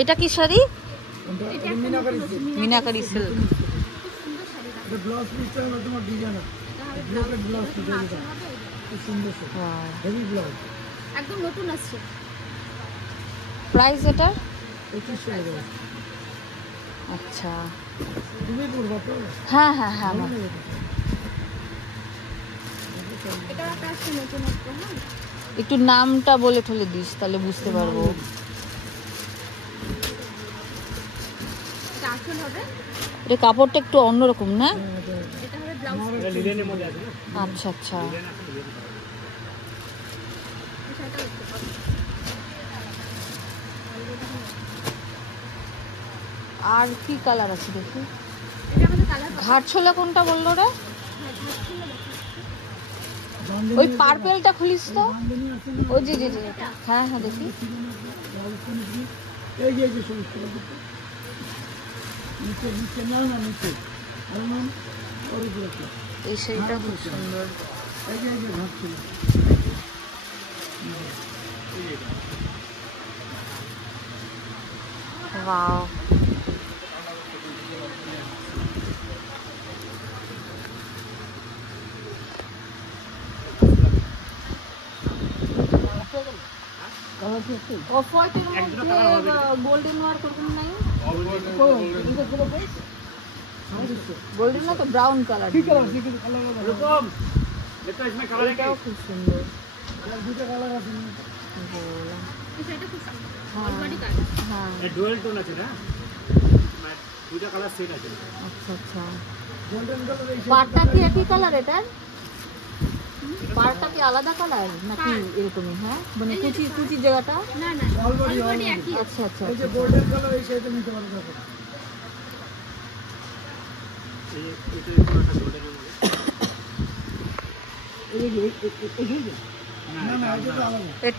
এটা কি শাড়ি? এটা মিনাকারি সিল্ক। এটা ব্লাউজ পিসটা হলো তোমার ডিজাইনার ব্লকেট ব্লাউজ পিস এটা খুব সুন্দর হেভি ব্লাউজ একদম নতুন আসছে। প্রাইস এটা 2500 টাকা। আচ্ছা তুমি পড়বা তো? হ্যাঁ হ্যাঁ হ্যাঁ আমার এটা একটা আসছে নতুন একটা। হ্যাঁ একটু নামটা বলে ঠলে দিস তাহলে বুঝতে পারবো। এটা আসল হবে। এটা কাপড়টা একটু অন্যরকম না? এটা হবে ব্লাউজ। এটা লিনেনের মধ্যে আছে না? আচ্ছা আচ্ছা সেটা দেখতে পাবো। আর কি কালার আছে দেখি। এটা আমাদের কালার ঘাট ছোলা কোনটা বললো রে? ওই পার্পেলটা খুলিস তো। ওই জি জি জি হ্যাঁ হ্যাঁ দেখি। এই যে সমস্ত নিচে নিচে না না নিচে আর নাম অরিজিনাল এই শাড়িটা খুব সুন্দর। এই যে ভাবছিল ওয়াও অফ হোয়াইটের মধ্যে গোল্ডেন ওয়ার্ক ওরকম নাই? গোল্ডেন না তো ব্রাউন কালার। কি কালার কি কালার এরকম এটা इसमें कलर है এটাও খুব সুন্দর। দুটো কালার আছে সেটা খুব অলরেডি কালার। হ্যাঁ ये डुअल टोन আছে না দুটো কালার সেট আছে। আচ্ছা আচ্ছা গোল্ডেন কালার এই পাড়টা কি একই কালার এটার? পাড়টা কি আলাদা কালার নাকি এরকমই? হ্যাঁ মানে কুচি কুচির জায়গাটা? না না অলরেডি একই। আচ্ছা আচ্ছা এই যে গোল্ডেন কালার এই সাইডে নিতে পারো দেখো এটা পুরোটা গোল্ডেন এই যে না না এটা তো আলাদা এটা